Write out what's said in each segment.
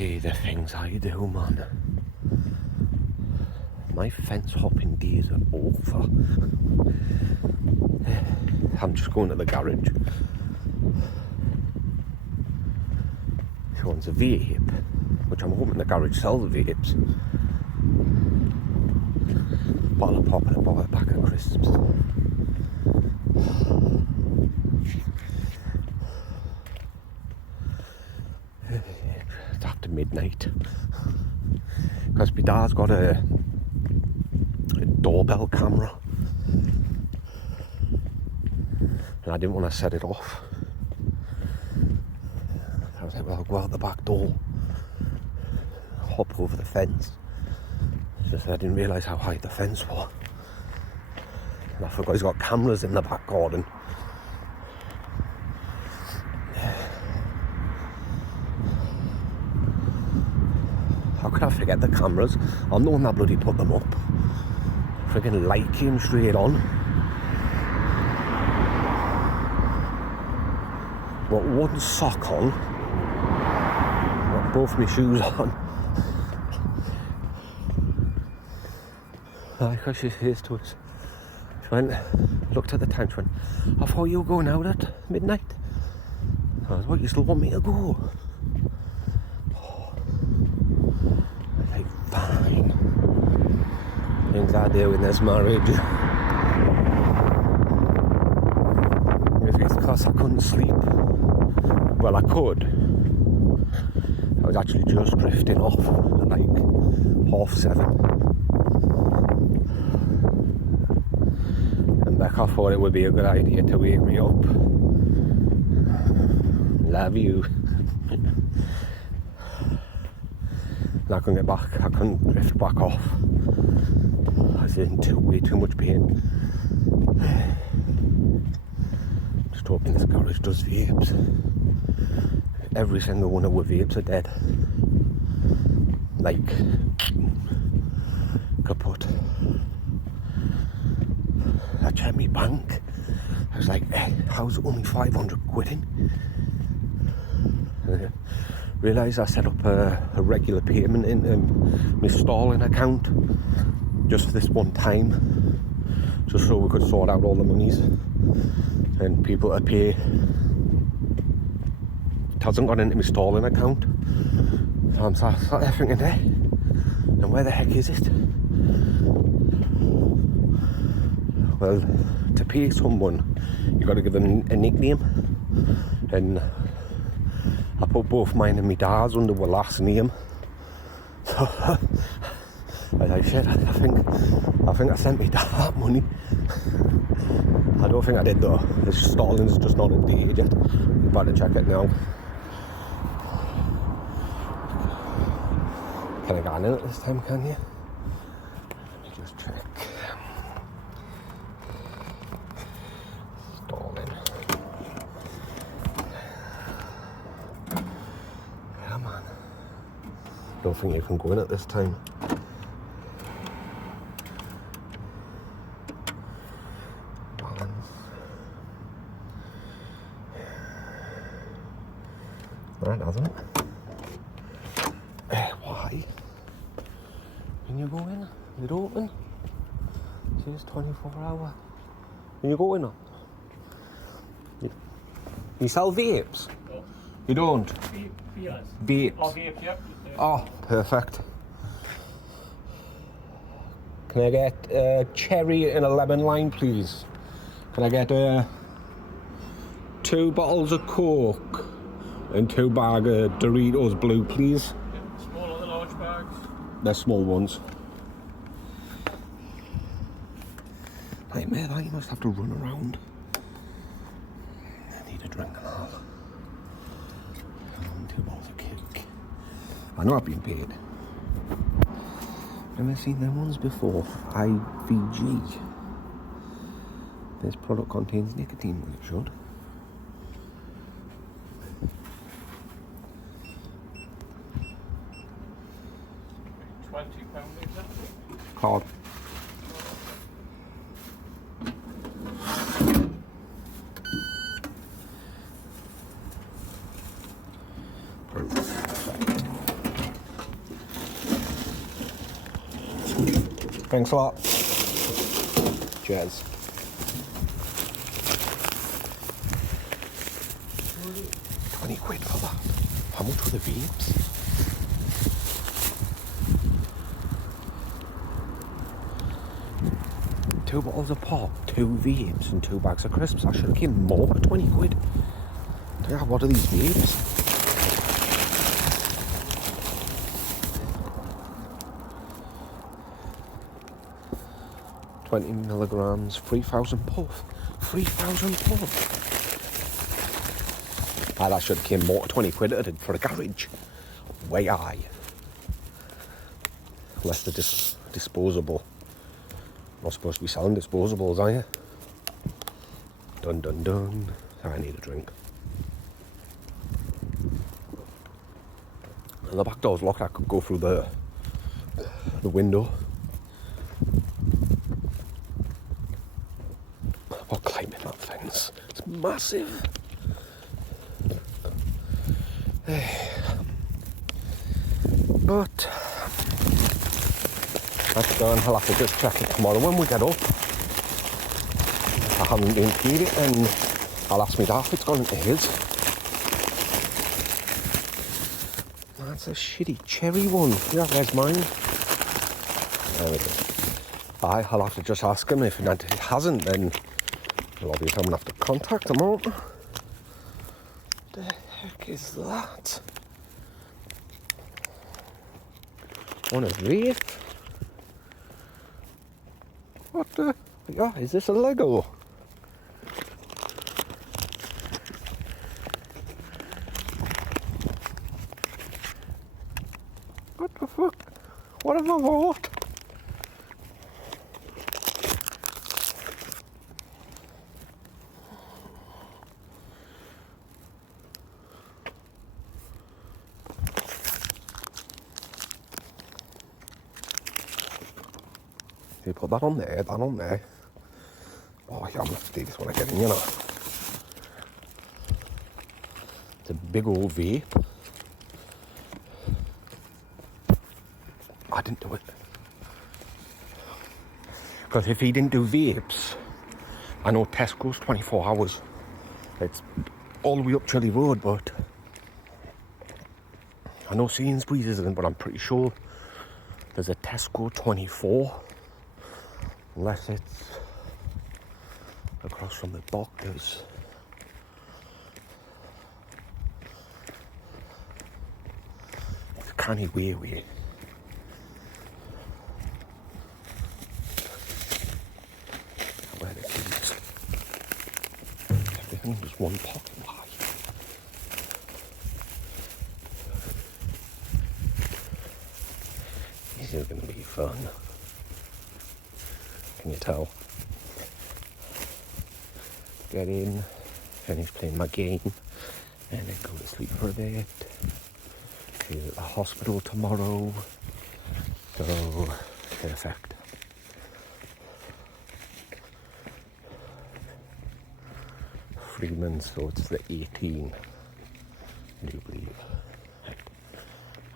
Hey, the things I do, man. My fence hopping days are over. I'm just going to the garage. She wants a vape, which I'm hoping the garage sells vapes. Bottle of pop and a bottle of pack of crisps. It's after midnight. Because my dad's got a doorbell camera. And I didn't want to set it off. I was like, well, I'll go out the back door, hop over the fence. Just I didn't realise how high the fence was. And I forgot he's got cameras in the back garden. How could I forget the cameras? I'm the one that bloody put them up. Friggin' light came straight on. Got one sock on. Got both my shoes on. Because she says to us, she went, looked at the time, she went, I thought you were going out at midnight. I was, what, you still want me to go? I was like, fine. Things I do in this marriage. If it's because I couldn't sleep, well, I could. I was actually just drifting off at like 7:30. And Becca thought it would be a good idea to wake me up. Love you. And I couldn't get back, I couldn't drift back off. I was in way too much pain. Just hoping this garage does vapes. Every single one of our vapes are dead. Like, kaput. I checked my bank. I was like, how's only 500 quid in? Realised I set up a regular payment in my stalling account just for this one time, just so we could sort out all the monies and people to pay. It hasn't gone into my stalling account, so I'm sat there thinking, and where the heck is it? Well, to pay someone, you got to give them a nickname, and I put both mine and my dad's under the last name. So I was like, shit, I think I sent my dad that money. I don't think I did though. The stalling's just not updated yet. I'm about to check it now. Can I get in it this time, can you? Let me just check. Stalling. Yeah, man. Don't think you can go in it this time. Balance. No, it hasn't. Why? Can you go in? Is it open? It says 24 hour. Can you go in? You sell vapes? No. You don't? Vapes. Oh, vape, yep. Oh, perfect. Can I get a cherry and a lemon lime, please? Can I get 2 bottles of Coke and 2 bags of Doritos Blue, please? Small or the large bags? They're small ones. Nightmare that, you must have to run around. I need a drink and all. 2 bottles of Coke. I know I've been paid. I've never seen them ones before. IVG. This product contains nicotine, well it should. £20 exactly. Card. Thanks a lot. Cheers. 20 quid for that. How much were the vapes? Two bottles of pop, 2 vapes and 2 bags of crisps. I should have given more for 20 quid. Yeah, what are these vapes? $20 milligrams, 3,000 puff. 3,000 puff. Ah, that should have came more to 20 quid I did for a garage. Way high. Unless they're disposable. Not supposed to be selling disposables, are you? Dun dun dun. I need a drink. And the back door's locked. I could go through the window. Or climbing that fence. It's massive. But that's done. I'll have to just check it tomorrow when we get up. I haven't been feed it, and I'll ask my dad if it's gone into his. That's a shitty cherry one. Yeah, there's mine. There we go. I'll have to just ask him. If it hasn't, then well, obviously I'm going to have to contact him, won't I? The heck is that? One of these? What the? Yeah, is this a Lego? What the fuck? What have I bought? You put that on there, that on there. Oh yeah, I'm gonna have to do this when I get in, you know. It's a big old vape. I didn't do it. Because if he didn't do vapes, I know Tesco's 24 hours. It's all the way up Chilly Road, but I know Sainsbury's isn't, but I'm pretty sure there's a Tesco 24. Unless it's across from the doctors. It's canny way. Where the keys? Everything was one pot. Why? This is going to be fun. Can you tell? Get in, finish playing my game, and then go to sleep for a bit. Be at the hospital tomorrow. So, perfect. Freeman, so it's the 18. I do believe.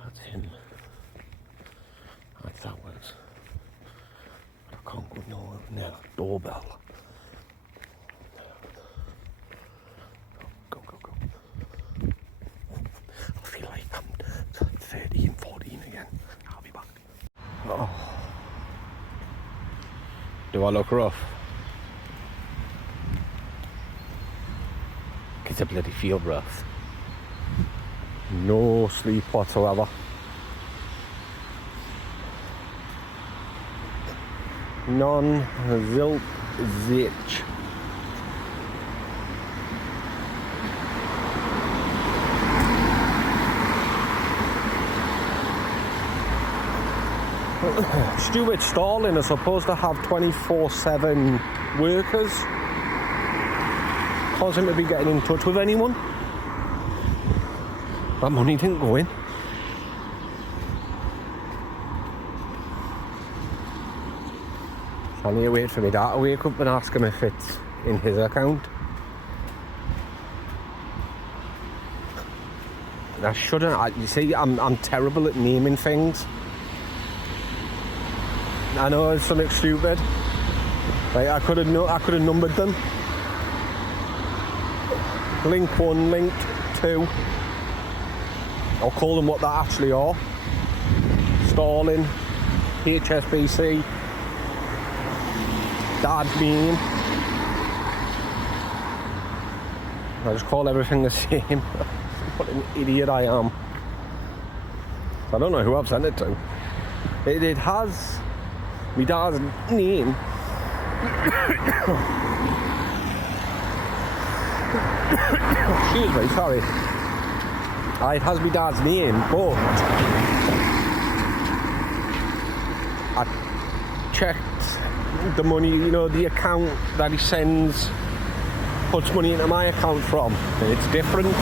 That's him. That's that was. I can't go no doorbell. Go. I feel like I'm 13, 14 again. I'll be back. Oh. Do I look rough? It's a bloody field rough. No sleep whatsoever. None, zilch, zitch. Stuart Starling is supposed to have 24/7 workers. Can't seem to be getting in touch with anyone. That money didn't go in. I need to wait for my dad to wake up and ask him if it's in his account. I shouldn't. You see, I'm terrible at naming things. I know it's something stupid. Like I could have numbered them. Link 1, link 2. I'll call them what they actually are. Starling, HSBC, Dad's name. I just call everything the same. What an idiot I am. I don't know who I've sent it to. It has my dad's name. Excuse me, sorry. It has my dad's name, but I checked the money, you know, the account that he sends, puts money into my account from, and it's different.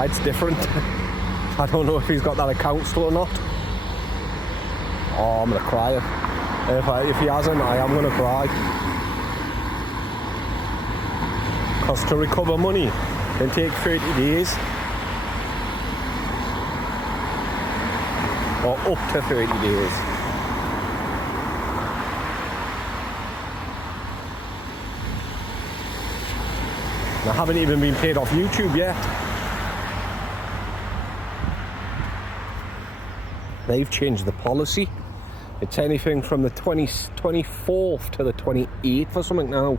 It's different. I don't know if he's got that account still or not. Oh, I'm gonna cry. If he hasn't, I am gonna cry. Because to recover money can take 30 days. Or up to 30 days. I haven't even been paid off YouTube yet. They've changed the policy. It's anything from the 24th to the 28th or something now.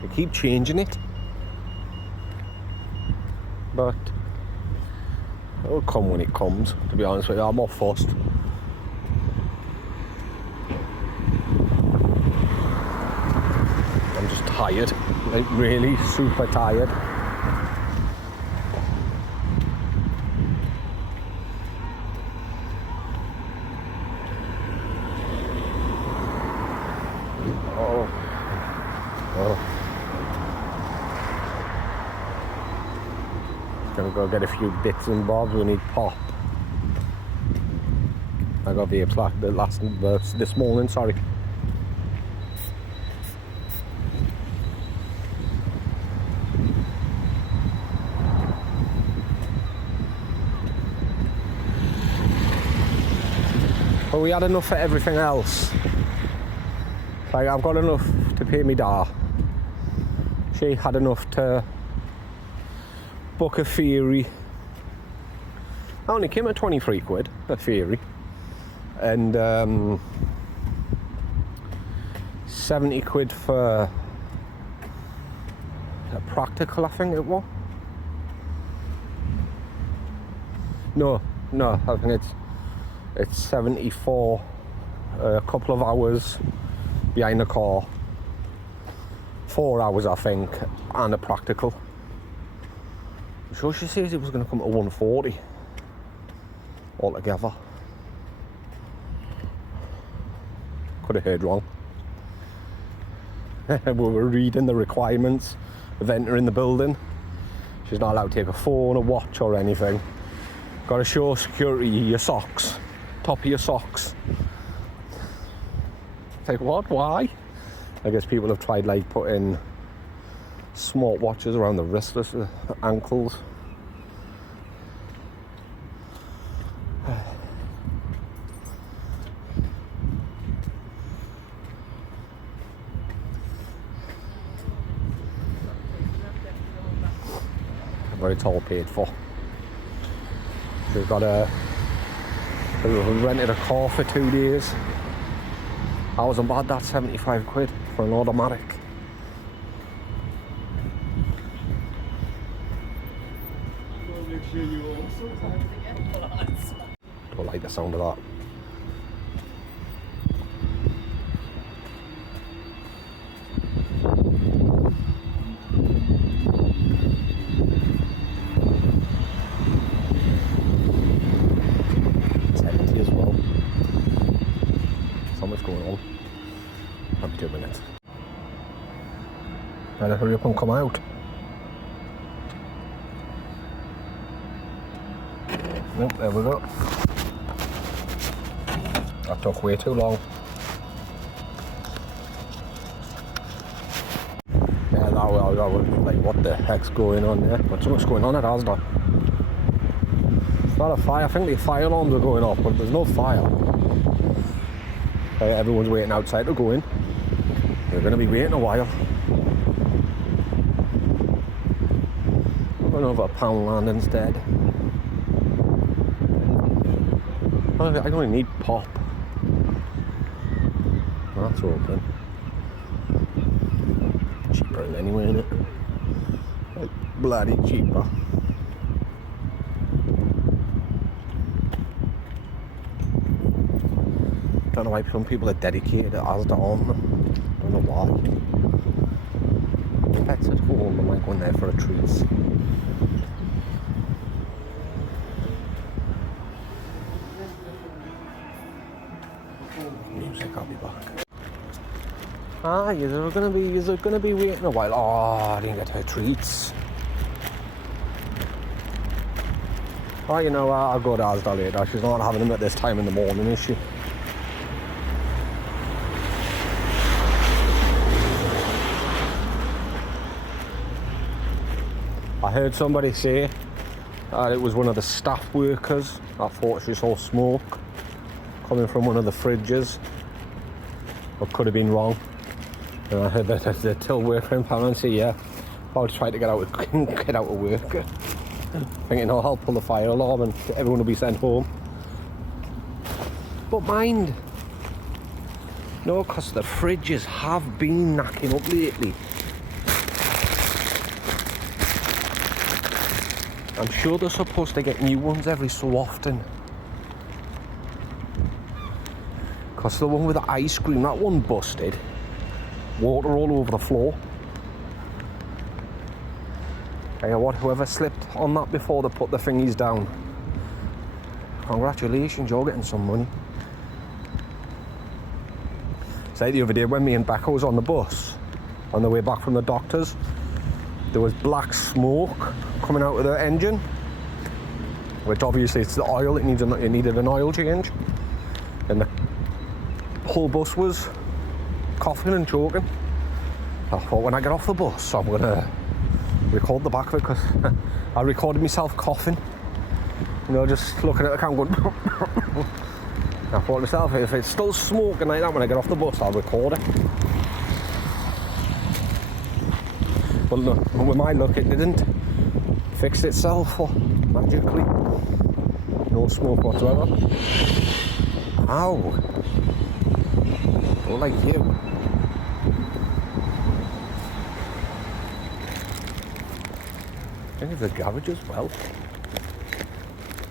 They keep changing it. But it'll come when it comes, to be honest with you. I'm not fussed. I'm just tired. Like really super tired. Gonna go get a few bits and bobs. We need pop. I got vapes this morning, sorry. But we had enough for everything else. Like I've got enough to pay me dad. She had enough to book a ferry. I only came at 23 quid a ferry, and 70 quid for a practical, I think it was. No, I think it's 70 for a couple of hours behind the car, 4 hours I think, and a practical. So she says it was going to come to 140 altogether. Could have heard wrong. We were reading the requirements of entering the building. She's not allowed to take a phone, a watch or anything. Got to show security your socks, top of your socks. It's like, what? Why? I guess people have tried like putting smart watches around the wrists, ankles. But it's all paid for. We've got we rented a car for 2 days. I wasn't bad, that 75 quid for an automatic. Don't like the sound of that. It's empty as well. So much going on. I'll be 2 minutes. Better hurry up and come out. Nope, there we go. That took way too long. Yeah, that was like, what the heck's going on there? But so much going on at Asda. Not a fire. I think the fire alarms are going off, but there's no fire. Everyone's waiting outside to go in. They're going to be waiting a while. Run over Poundland instead. I don't need pop. That's open. Cheaper than anyway, isn't it? Like, bloody cheaper. Don't know why some people are dedicated to Asda, aren't they? Don't know why. Pets at home, I might go in there for a treat. Music, I'll be back. You're gonna be waiting a while. Oh, I didn't get her treats. Oh, you know, I'll go to Asda later. She's not having them at this time in the morning, is she? I heard somebody say that it was one of the staff workers. I thought she saw smoke coming from one of the fridges, but could have been wrong. And I heard that the till worker in Poundland say, yeah, I was trying to get out of work, thinking, oh, I'll pull the fire alarm and everyone will be sent home. But mind, no, because the fridges have been knacking up lately. I'm sure they're supposed to get new ones every so often. Because the one with the ice cream, that one busted. Water all over the floor. Tell you what, whoever slipped on that before they put the thingies down, congratulations, you're getting some money. Say the other day when me and Becca was on the bus, on the way back from the doctor's, there was black smoke coming out of the engine, which obviously it's the oil, it needed an oil change. And the whole bus was coughing and choking. I thought when I get off the bus I'm going to record the back of it, because I recorded myself coughing, you know, just looking at the camera going I thought to myself, if it's still smoking like that when I get off the bus, I'll record it. But look, with my luck, it didn't fix itself magically. No smoke whatsoever. Ow! Don't like you. I think the garage as well.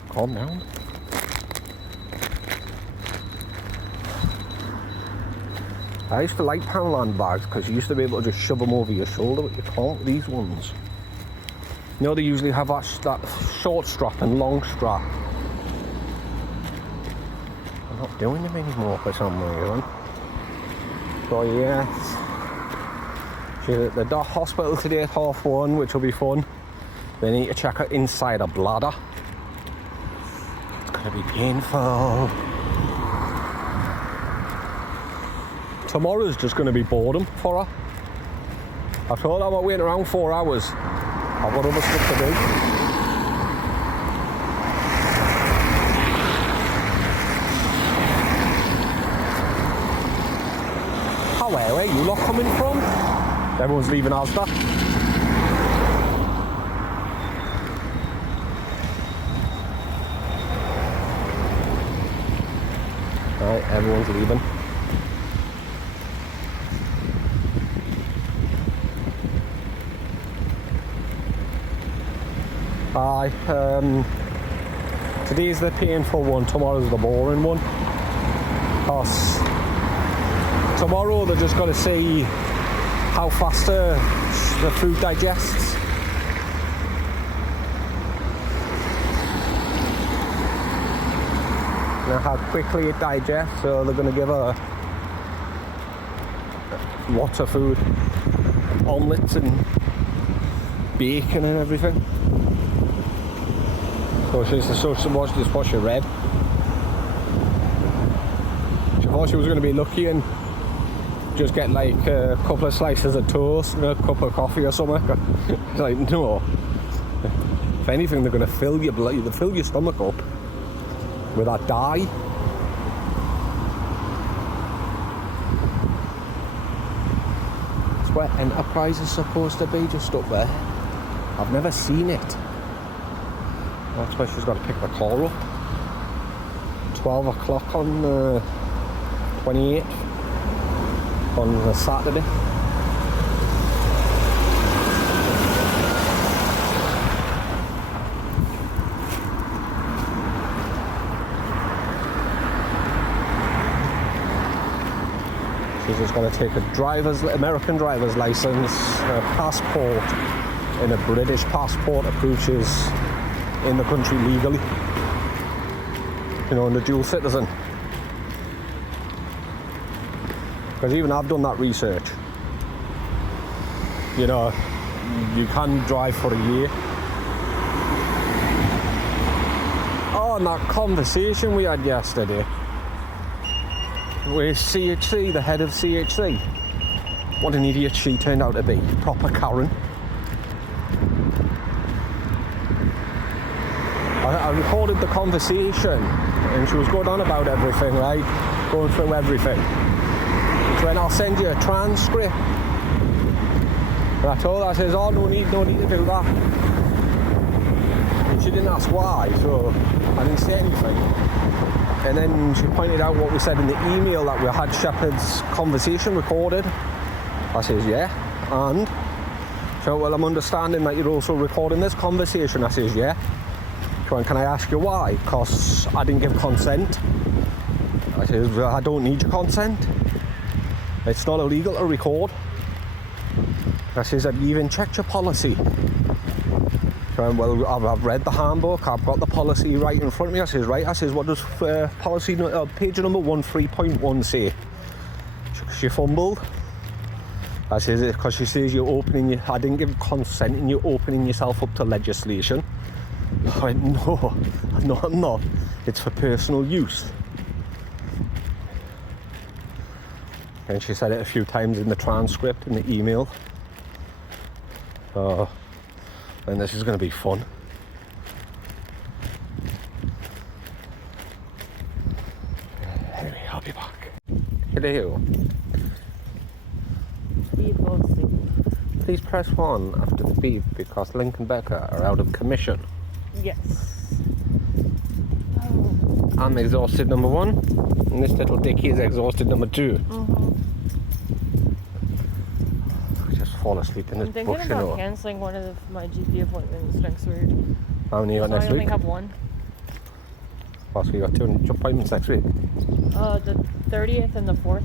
Calm down. I used to like Poundland bags because you used to be able to just shove them over your shoulder, but you can't with these ones. You know, they usually have that short strap and long strap. I'm not doing them anymore for some reason. So yes, she's at the hospital today at 1:30, which will be fun. They need to check her inside her bladder. It's going to be painful. Tomorrow's just going to be boredom for her. I told her I'm not waiting around 4 hours. I've got other stuff to do. Where are you lot coming from? Everyone's leaving Asda. Right, everyone's leaving. Hi, today's the painful one, tomorrow's the boring one. Because tomorrow they're just got to see how fast the food digests. Now how quickly it digests, so they're going to give her lots of food, omelettes and bacon and everything. So she's supposed to wash her red. She thought she was going to be lucky and just get like a couple of slices of toast and a cup of coffee or something. It's like, no. If anything, they're going to fill your blood, they'll fill your stomach up with that dye. It's where Enterprise is supposed to be, just up there. I've never seen it. That's where she's got to pick the car up. 12 o'clock on the 28th, on a Saturday. She's just going to take a American driver's license, a passport, and a British passport to prove she's in the country legally. You know, and a dual citizen. Because even I've done that research. You know, you can drive for a year. Oh, and that conversation we had yesterday with CHC, the head of CHC. What an idiot she turned out to be. Proper Karen. I recorded the conversation and she was going on about everything, right? Going through everything. So then I'll send you a transcript. And I told her, I says, oh, no need to do that. And she didn't ask why, so I didn't say anything. And then she pointed out what we said in the email, that we had Shepard's conversation recorded. I says, yeah, and? So, well, I'm understanding that you're also recording this conversation. I says, yeah. So, can I ask you why? Because I didn't give consent. I says, well, I don't need your consent. It's not illegal to record. I says, have you even checked your policy? Well, I've read the handbook, I've got the policy right in front of me. I says, right. I says, what does policy page number 13.1 say? She fumbled. I says, because she says you're opening, I didn't give consent and you're opening yourself up to legislation. I went, no, I'm not. It's for personal use. And she said it a few times in the transcript, in the email. And this is going to be fun. Anyway, I'll be back. Hello. Speed posting. Please press 1 after the beep because Link and Becca are out of commission. Yes. Oh. I'm exhausted number 1, and this little dickie is exhausted number 2. Fall asleep in this I'm thinking bush, about you know. cancelling one of my GP appointments next week. How many you got next I only week? have one. Oh, so you got 2 appointments next week? The 30th and the 4th.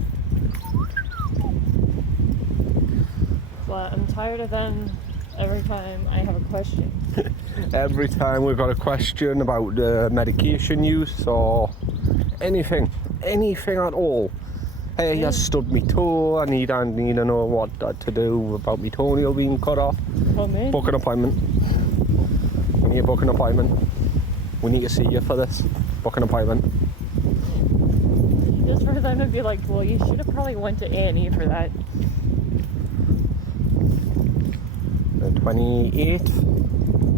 But I'm tired of them every time I have a question. Every time we've got a question about medication use or anything at all. Hey, I stubbed me toe, I need to know what to do about my toenail being cut off. Oh, me? Book an appointment. We need to book an appointment. We need to see you for this. Book an appointment. Just for them to be like, well, you should have probably went to A&E for that. The 28th.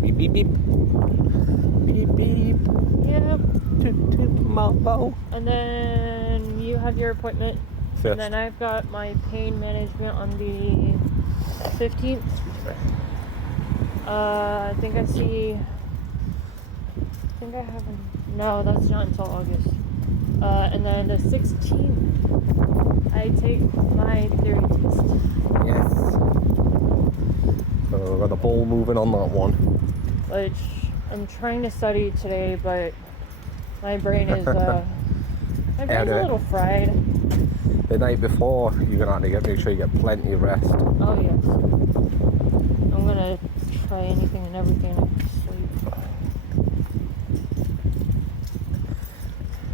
Beep, beep, beep. Beep, beep. Yep. Toot, toot, Malbo. And then you have your appointment. Yes. And then I've got my pain management on the 15th. I think I have no, that's not until August. And then the 16th, I take my theory test. Yes. So we've got the ball moving on that one. Which I'm trying to study today, but my brain is a little fried. The night before, you're gonna have to make sure you get plenty of rest. Oh yes. I'm gonna try anything and everything to sleep.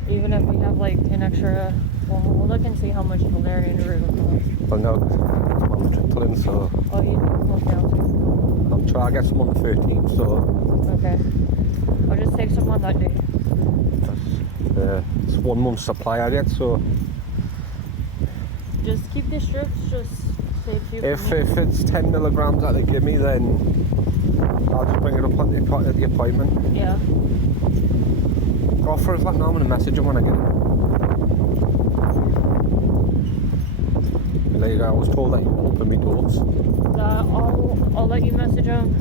Even if we have like an extra, well, we'll look and see how much Valerian room costs. Well, no, I'm tripling, so Oh, you look down too. I'm trying to get some on the 13th, so Okay. I'll just take some on that day. it's 1 month's supply I get, so Just keep the strips, just save you. if it's 10 milligrams that they give me, then I'll just bring it up at the appointment. Yeah. Go for it, now I'm going to message him when I get it. And there you go, I was told that you open me doors. I'll let you message him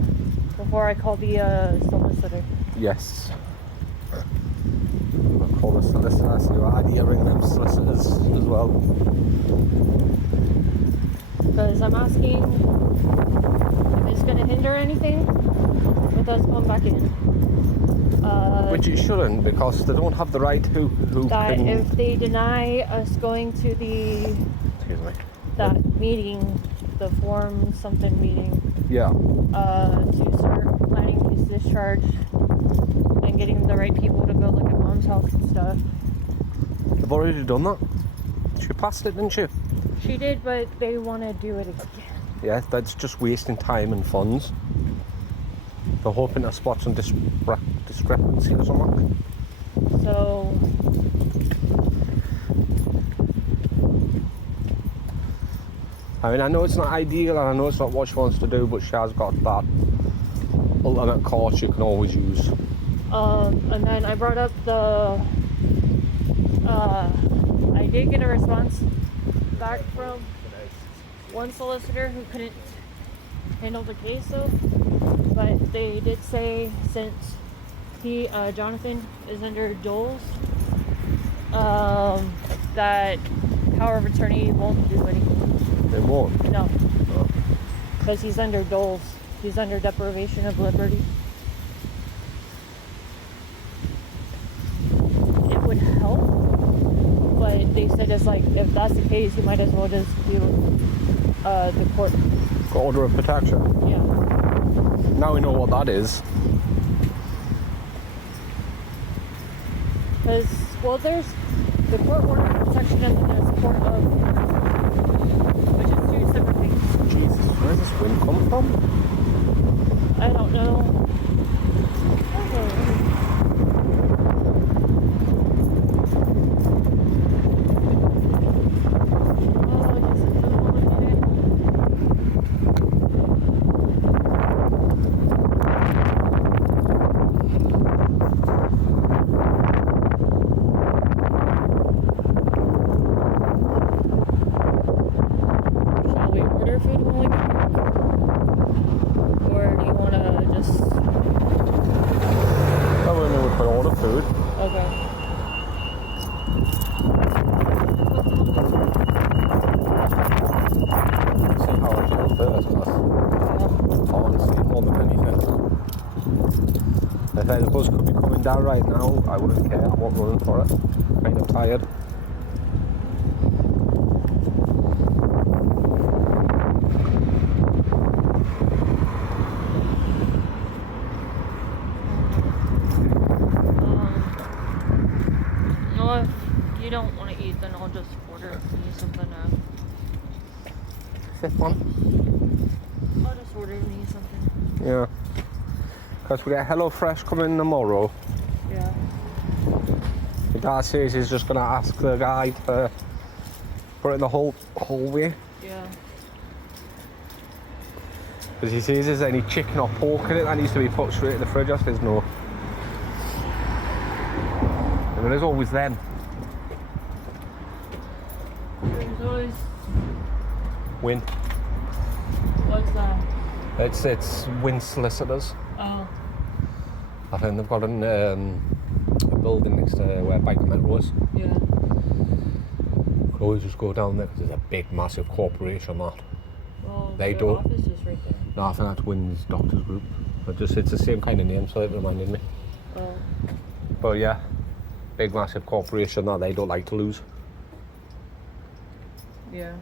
before I call the solicitor. Yes. I'll call the solicitor, so I need to ring them solicitors as well. Because I'm asking if it's going to hinder anything with us going back in. Which it shouldn't, because they don't have the right who that can... if they deny us going to the Excuse me. that meeting, the form something meeting, Yeah. to start planning his discharge and getting the right people to go look at mom's house and stuff. They've already done that. She passed it, didn't she? She did, but they want to do it again. Yeah, that's just wasting time and funds. They're hoping to spot some discrepancy or something. So I mean, I know it's not ideal and I know it's not what she wants to do, but she has got that ultimate card she can always use. and then I brought up the I did get a response back from one solicitor who couldn't handle the case though, but they did say since he Jonathan is under Dole's, that power of attorney won't do anything. They won't. No, No. because he's under Dole's. He's under deprivation of liberty. It would help, but they said it's like if that's the case, you might as well just do the court. Got order of protection. Yeah. Now we know what that is. Because, well, there's the court order of protection and then there's court of, which is two separate things. Jesus, where does this wind come from? I don't know. Shall we order food when we get back? Or do you want to just... I don't know if I order food. Okay. See how I feel first, because I want to see more than anything. If the bus could be coming down right now, I wouldn't care. I'm not running for it. Kind of tired. No, if you don't want to eat, then I'll just order me something. Fifth one. I'll just order me something. Yeah. Because we get HelloFresh coming tomorrow. Yeah. My dad says he's just going to ask the guy to put it in the hallway. Yeah. Because he says there's any chicken or pork in it that needs to be put straight in the fridge. I says no. And there is always them. There's always... Win. What's that? It's Win Solicitors. Oh. I think they've got a building next to where Biker Metro is. Yeah. Could always just go down there because there's a big, massive corporation that. Well, They their don't. office is right there. No, I think that's Win's Doctors Group. But just it's the same kind of name, so it reminded me. Oh. But yeah, big, massive corporation that they don't like to lose. Yeah.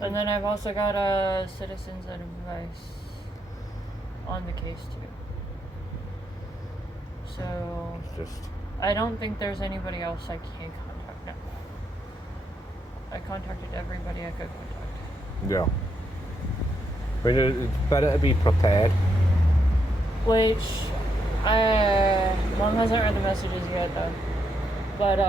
And then I've also got a citizen's advice on the case too. So It's just I don't think there's anybody else I can contact now. I contacted everybody I could contact. yeah. I mean, it's better to be prepared. Which Mom hasn't read the messages yet though. But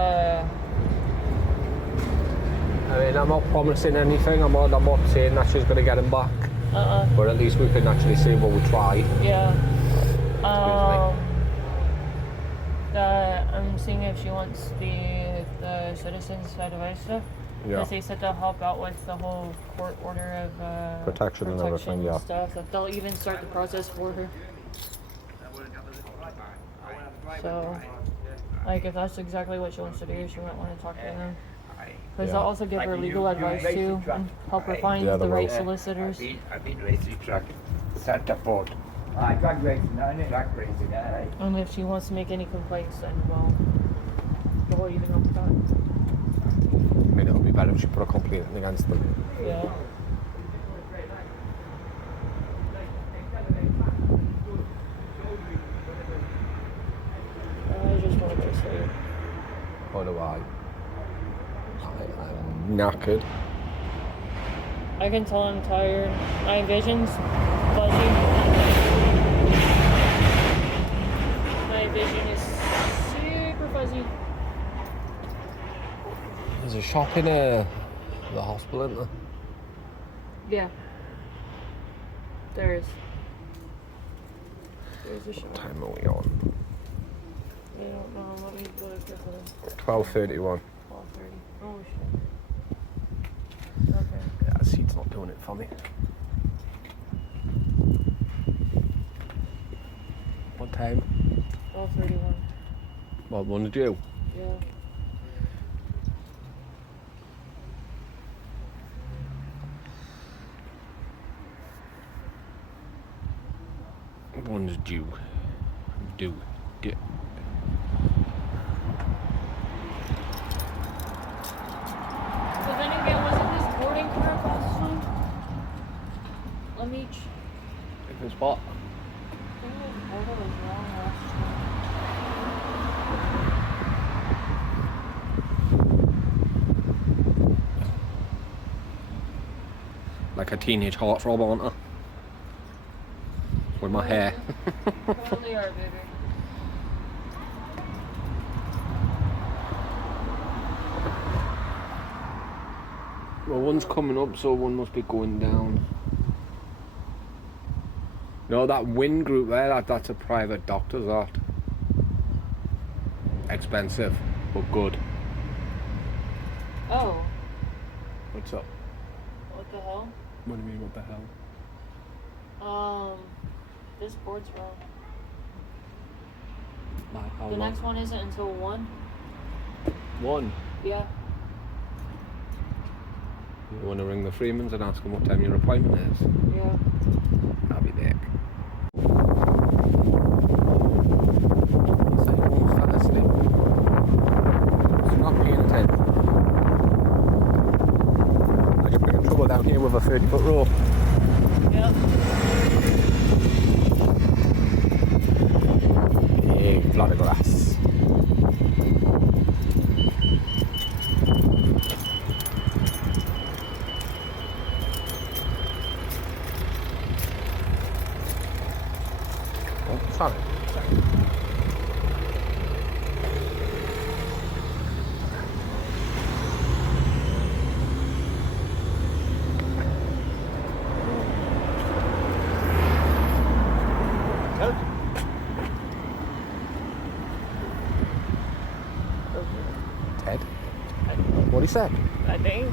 I mean, I'm not promising anything. I'm not saying that she's going to get him back. But at least we can actually say what we tried. Yeah. I'm seeing if she wants the citizens advice stuff. Yeah. Because they said they'll help out with the whole court order of Protection and everything, yeah. stuff. That they'll even start the process for her. So, like, if that's exactly what she wants to do, she might want to talk to them. Because they'll also give her legal advice too and help her find the right solicitors. I've been racing truck, Centerport. Drag racing, drag racing, aye. And if she wants to make any complaints, then we'll even help with that. I mean, it would be better if she put a complaint in against them. Yeah. I just want to go sleep. What do I? I'm knackered. I can tell I'm tired. My vision's fuzzy. My vision is super fuzzy. There's a shop in the hospital, isn't there? Yeah. There's a shop. What time are we on? I don't know. Let me look at the 12:31. 12:30. Oh shit. Okay. Yeah, the seat's not doing it for me. What time? 12:31. What one did you? Yeah. One's due. Get. So then again, wasn't this boarding car across the street? Let me Different spot. I think the photo was wrong last time. Like a teenage heartthrob, aren't I? With my hair. Totally are, baby. Well, one's coming up, so one must be going down. No, that Win Group there, that's a private doctor's, that. Expensive, but good. Oh, What's up? what the hell? What do you mean, what the hell? This board's wrong. Like, how The long? next one isn't until 1. One. Yeah. You want to ring the Freemans and ask them what time your appointment is? Yeah. I'll be there. So you won't fall asleep. So you're not paying attention. I get bring trouble down here with a 30-foot rope. Yep. Hey, flat of grass. Oh, sorry. Ted? What he said? I think.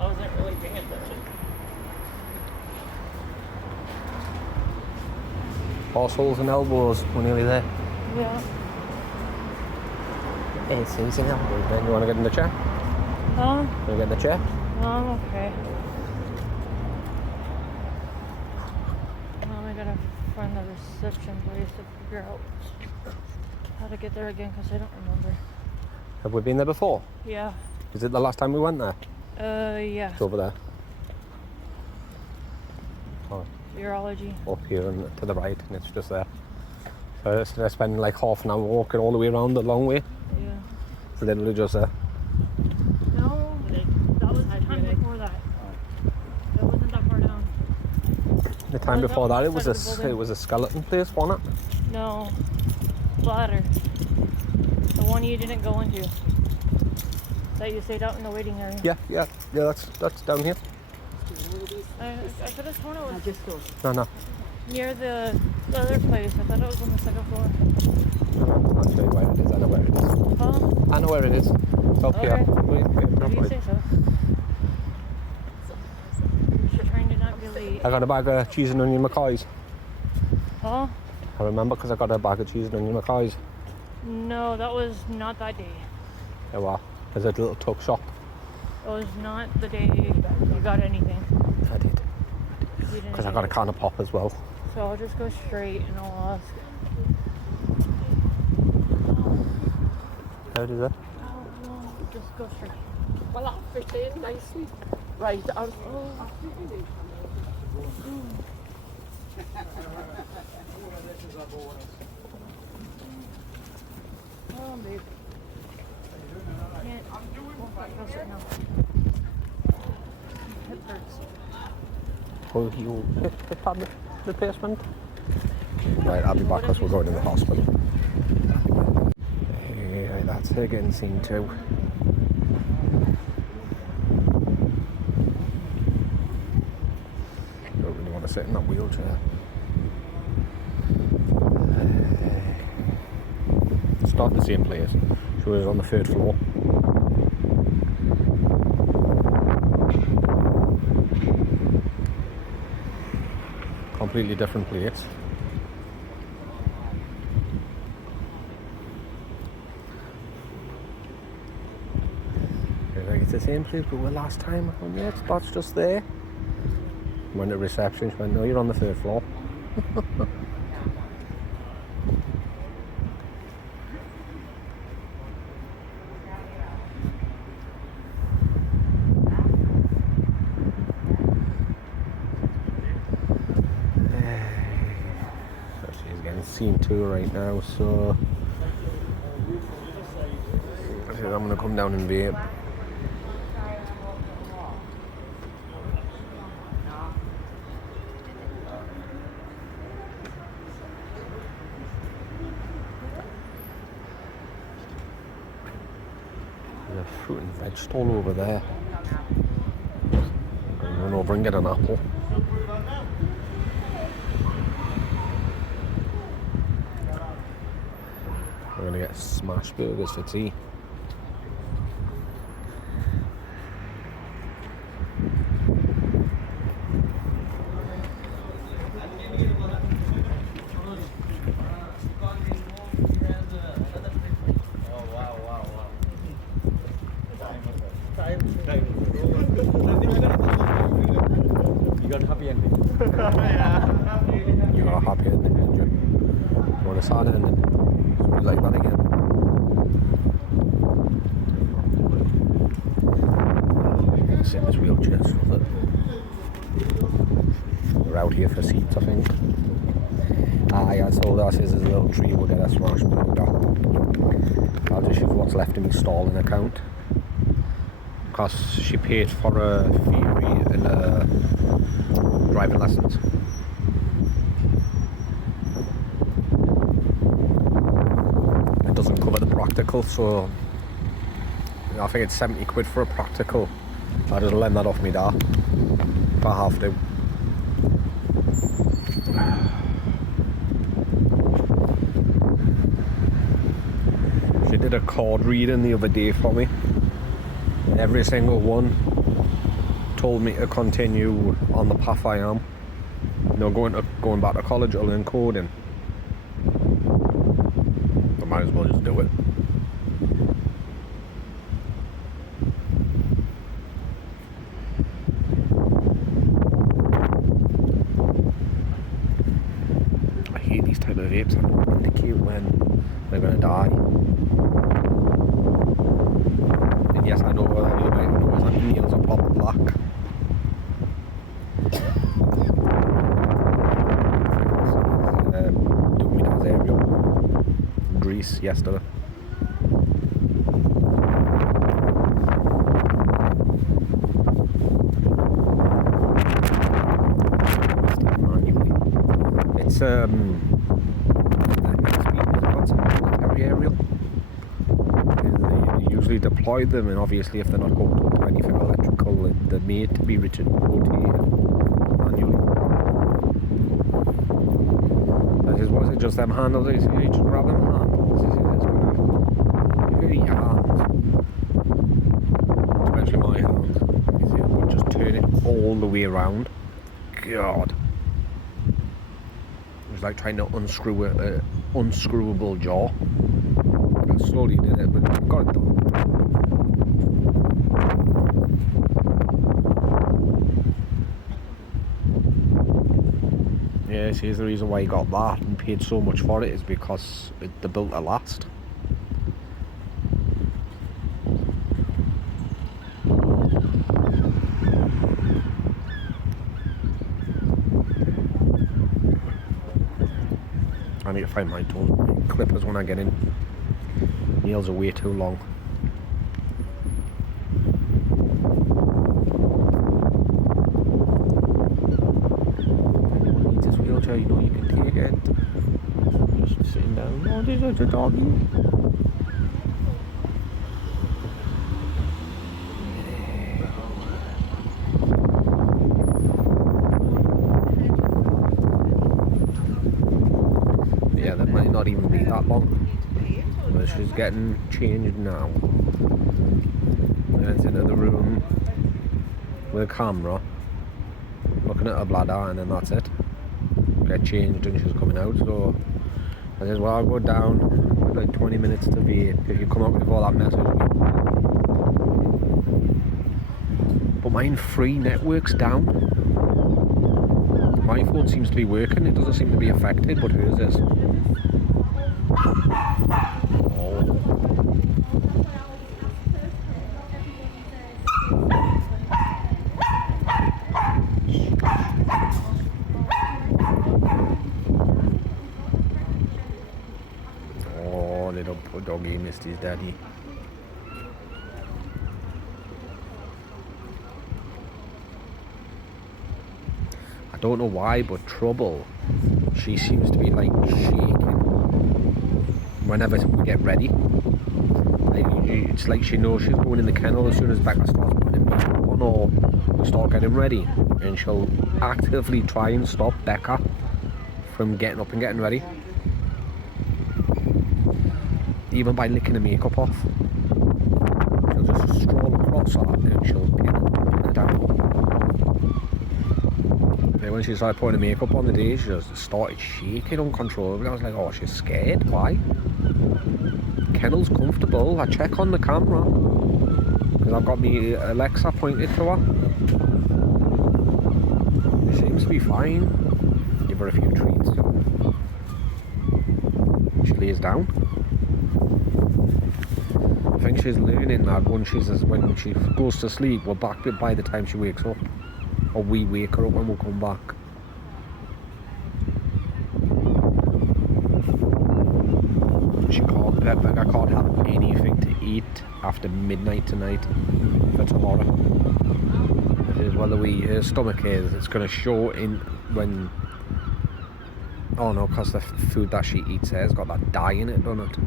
I wasn't really paying attention. Arseholes and elbows, we're nearly there. Yeah. Hey, Susan, elbows, man. You want to get in the chair? Huh? Want to get in the chair? No, I'm okay. I gotta find the reception place to figure out how to get there again because I don't remember. Have we been there before? Yeah. Is it the last time we went there? Yeah. It's over there. Oh, Urology. up here and to the right, and it's just there. So it's gonna spend like half an hour walking all the way around the long way. Yeah. It's literally just there. No, that was the time before that. It wasn't that far down. The time Oh, before that that, was it the side of the building. was a skeleton place, wasn't it? No. Bladder. The one you didn't go into. That you stayed out in the waiting area. Yeah. That's down here. I could have sworn it was just go. No. near the other place. I thought it was on the second floor. I'll show you where it is. I know where it is. Huh? I know where it is. It's up here. Okay. Wait, no If you point. say so. You're trying to not be late. I got a bag of cheese and onion McCoys. Huh? I remember because I got a bag of cheese and onion McCoys. No, that was not that day. There were. There's a little tuck shop. It was not the day you got anything. I did. You didn't Because I get got a it. can of pop as well. So I'll just go straight and I'll ask. How does it? Oh no, just go straight. Well, I'll fit in nicely. Right, I'll... Hold on, babe. Can't. Go sit now. Hip hurts. Oh, you hip had replacement? Right, I'll be back because we're going to the hospital. Yeah, that's her getting seen too. Don't really want to sit in that wheelchair. Start the same place. She was on the 3rd floor. Completely different place. It's the same place we were last time. And yeah, that's just there. Went to reception, she went, no, you're on the 3rd floor. So she's getting seen to right now, so I think I'm going to come down and vape. There's a fruit and veg stall over there. I'm going over and get an apple. We're going to get smash burgers for tea. You got a happy ending. You got a happy ending, didn't you? You want a sad ending? It's be like that again. Sit in this wheelchair, stuff it. We're out here for seats, I think. Aye, I told her, says there's a little tree, we'll get a smash burger. I'll just use what's left in my stalling account. Because she paid for a theory and a driving lessons. It doesn't cover the practical, so I think it's 70 quid for a practical. I'll just lend that off me dad if I have to. She did a card reading the other day for me. Every single one told me to continue on the path I am. No, going back to college or learn coding. I might as well just do it. I hate these type of vapes. I don't indicate when they're gonna die. And yes, I know that you might know that nails are proper black. Doing me dad's aerial Greece yesterday. It's military aerial. They usually deploy them, and obviously if they're not hooked up to anything electrical, simple. They're made to be rotated manually. Was it just them handles? You just grab them handles. Your hand, especially my hand, you see, we'll just turn it all the way around. God, it's like trying to unscrew a unscrewable jaw. I slowly did it, but got it done. Yeah, see, the reason why he got that and paid so much for it is because they're built to last. I need to find my toe clippers when I get in. Nails are way too long. You know you can take it. Just sitting down. Oh, there's a doggy. Yeah, that might not even be that long. But she's getting changed now. And it's into the room with a camera, looking at her bladder, and then that's it. Get changed and she's coming out, so I says, well, I'll go down with like 20 minutes to vape if you come out before that message. But mine free network's down. My phone seems to be working, it doesn't seem to be affected, but hers is. Little doggy missed his daddy. I don't know why, but Trouble, she seems to be like shaking whenever we get ready. Like, it's like she knows she's going in the kennel as soon as Becca starts putting makeup on or we start getting ready, and she'll actively try and stop Becca from getting up and getting ready. Even by licking the makeup off. She'll just stroll across her and she'll pin it down. And when she started putting the makeup on the day, she just started shaking uncontrollably. I was like, oh, she's scared. Why? Kennel's comfortable. I check on the camera because I've got me Alexa pointed to her. She seems to be fine. Give her a few treats. She lays down. I think she's learning that when she goes to sleep, we're back by the time she wakes up, or we wake her up when we'll come back. I can't have anything to eat after midnight tonight for tomorrow. Because whether her stomach is, it's going to show in when. Oh no, because the food that she eats has got that dye in it, doesn't it?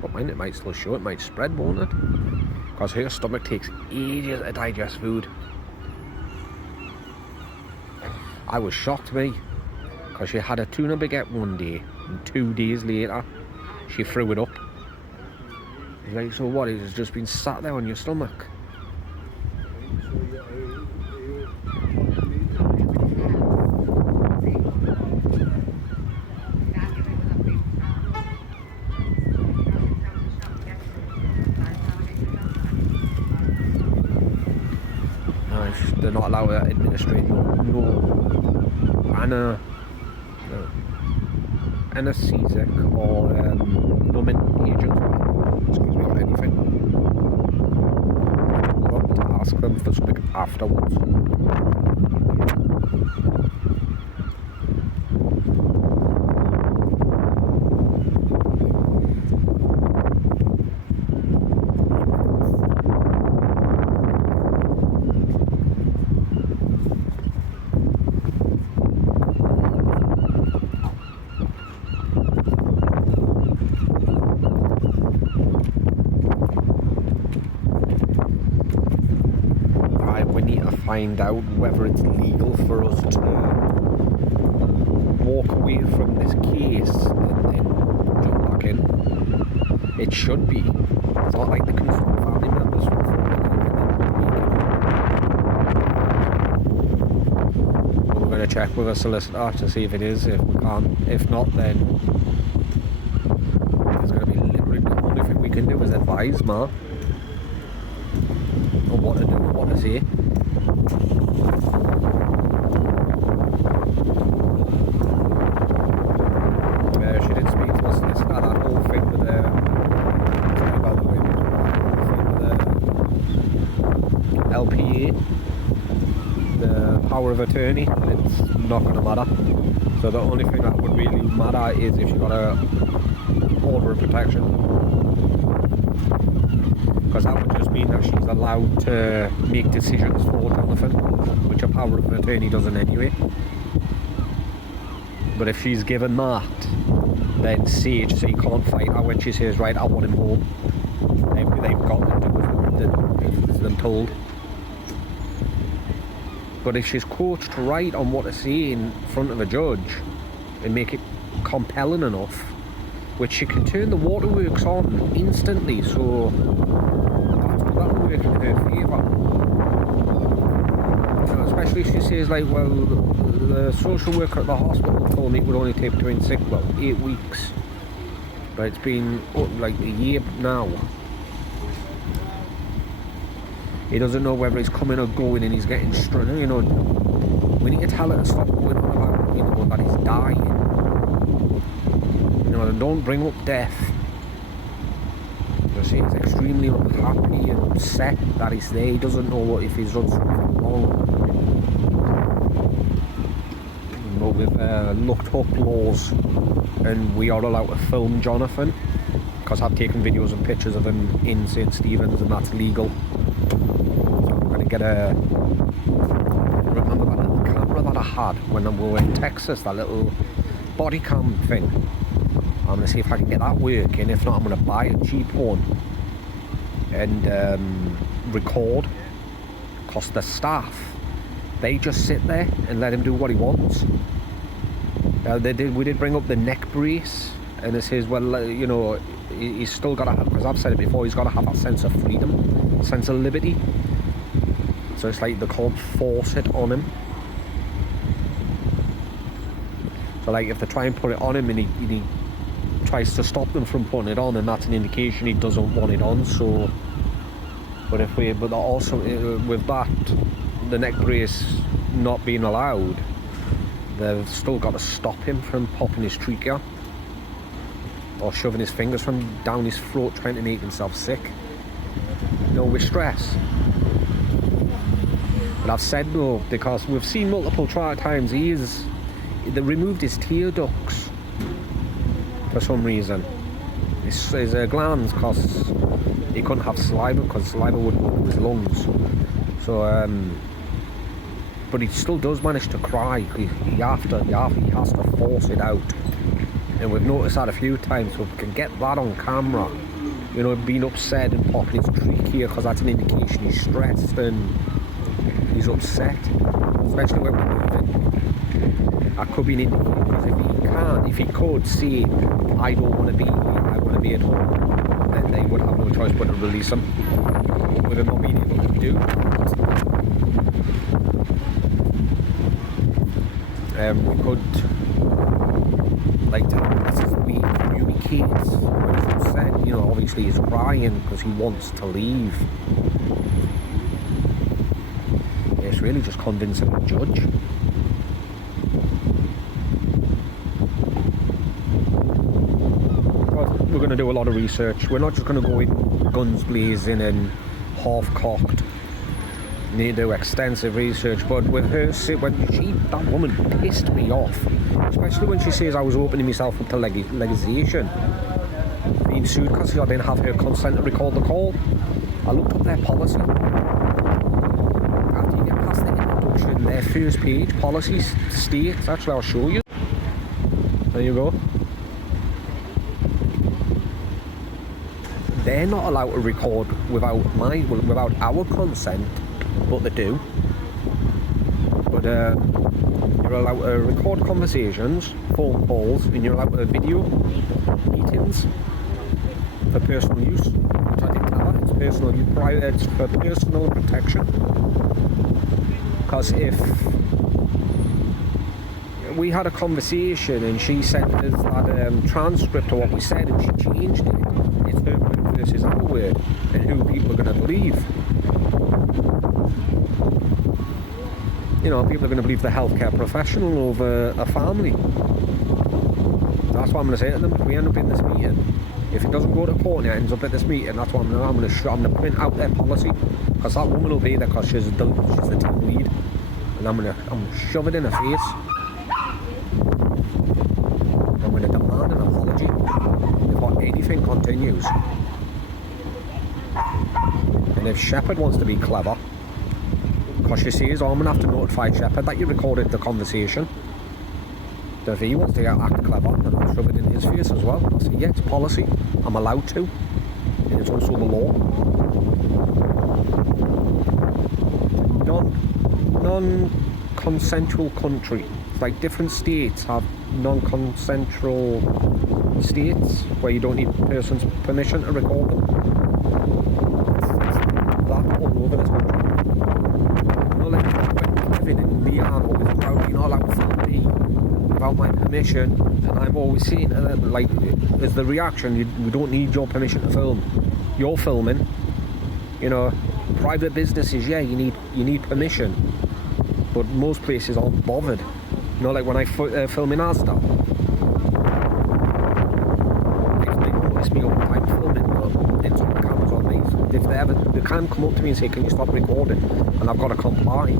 But mine, it might still show, it might spread, won't it? Because her stomach takes ages to digest food. I was shocked, me, because she had a tuna baguette one day, and 2 days later, she threw it up. He's like, so what, it's just been sat there on your stomach? They're not allowed to administrate anesthetic or numbing agents, excuse me, or anything. I'll have to ask them for something afterwards. find out whether it's legal for us to walk away from this case and then jump back in. It should be. It's not like they can stop family members from falling out and then we're going to check with a solicitor to see if it is. If we can't, if not, then there's going to be literally the only thing we can do is advise Ma on what to do and what to say. She did speak to us solicitor, that whole thing with the LPA, the power of attorney, it's not going to matter. So the only thing that would really matter is if she got a order of protection, because that would just mean that she's allowed to make decisions for Jonathan, which a power of attorney doesn't anyway. But if she's given that, then Sage can't fight her when she says, right, I want him home. They've got to do as them told. But if she's coached right on what to say in front of a judge and make it compelling enough, which she can turn the waterworks on instantly, so that will work in her favour. You know, especially if she says, like, well, the social worker at the hospital told me it would only take between 8 weeks. But it's been like a year now. He doesn't know whether he's coming or going, and he's getting strung. You know, we need to tell her to stop going on about, you know, that he's dying. You know, and don't bring up death. Because he's extremely unhappy and upset that he's there. He doesn't know what if he's done something wrong. But we've looked up laws, and we are allowed to film Jonathan, because I've taken videos and pictures of him in St. Stephen's, and that's legal. Get a remember that little camera that I had when we were in Texas, that little body cam thing. I'm gonna see if I can get that working. If not, I'm gonna buy a cheap one and record. Cost the staff, they just sit there and let him do what he wants. We did bring up the neck brace, and it says, well, you know, he's still got to have, because I've said it before, he's got to have that sense of freedom, sense of liberty. So it's like they can't force it on him. So like if they try and put it on him and he tries to stop them from putting it on, and that's an indication he doesn't want it on. So, but also with that, the neck brace not being allowed, they've still got to stop him from popping his trachea or shoving his fingers from down his throat trying to make himself sick. You know, with stress. But I've said no, because we've seen multiple times they removed his tear ducts for some reason. His glands, because he couldn't have saliva, because saliva would go into his lungs. So, but he still does manage to cry. He has to force it out. And we've noticed that a few times, so if we can get that on camera, you know, being upset and popping his trachea, because that's an indication he's stressed and he's upset, especially when we're moving. That could be an indicator, because if he could say, I don't want to be here, I want to be at home, then they would have no choice but to release him. But with him not being able to do we could, like, tell him this is the way he communicates when he's upset. You know, obviously he's crying because he wants to leave. It's really just convincing the judge. But we're going to do a lot of research. We're not just going to go in guns blazing and half-cocked. Need to do extensive research. But with her, that woman pissed me off. Especially when she says I was opening myself up to legislation. Being sued because I didn't have her consent to record the call. I looked up their policy. After you get past the introduction, their first page policy states, actually I'll show you. There you go. They're not allowed to record without our consent, but they do. but you're allowed to record conversations, phone calls, and you're allowed to video meetings for personal use. Which I think now it's personal use, it's for personal protection. Because if we had a conversation and she sent us that transcript of what we said and she changed it, it's her word versus our word, and who people are going to believe. You know, people are going to believe the healthcare professional over a family. That's what I'm going to say to them. If we end up in this meeting, if it doesn't go to court and it ends up at this meeting, that's what I'm going to print out their policy, because that woman will be there because she's the team lead, and I'm going to shove it in her face. I'm going to demand an apology before anything continues. And if Shepherd wants to be clever, because she says, oh, I'm going to have to notify Shepherd that you recorded the conversation. So if he wants to act clever, then I'll shove it in his face as well. I'll say, yeah, it's policy. I'm allowed to. And it's also the law. Non-consensual country. It's like different states have non-consensual states where you don't need a person's permission to record them. It's that all over this country. Like when Kevin and Leanne always about, you're not allowed to film me without my permission, and I'm always saying to them, like, as the reaction, we don't need your permission to film. You're filming, you know. Private businesses, yeah, you need permission, but most places aren't bothered. You know, like when I film in Asda, they notice me all the time filming, but it's on the cameras on me. If they can come up to me and say, can you stop recording, and I've got to comply.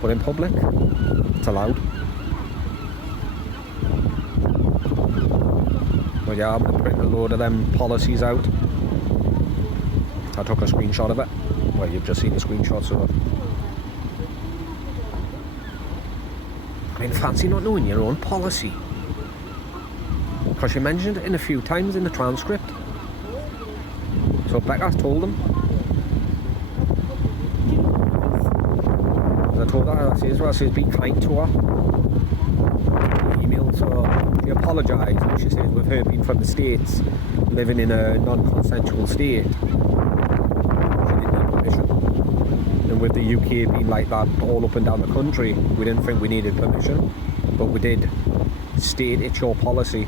But in public, it's allowed. But yeah, I'm going to print a load of them policies out. I took a screenshot of it. Well, you've just seen the screenshots of it. I mean, fancy not knowing your own policy. Because you mentioned it in a few times in the transcript. So Becca's told them. I told her, I says, be kind to her. Emailed her, she apologised, and she says, with her being from the States, living in a non-consensual state, she didn't need permission. And with the UK being like that all up and down the country, we didn't think we needed permission, but we did state it's your policy.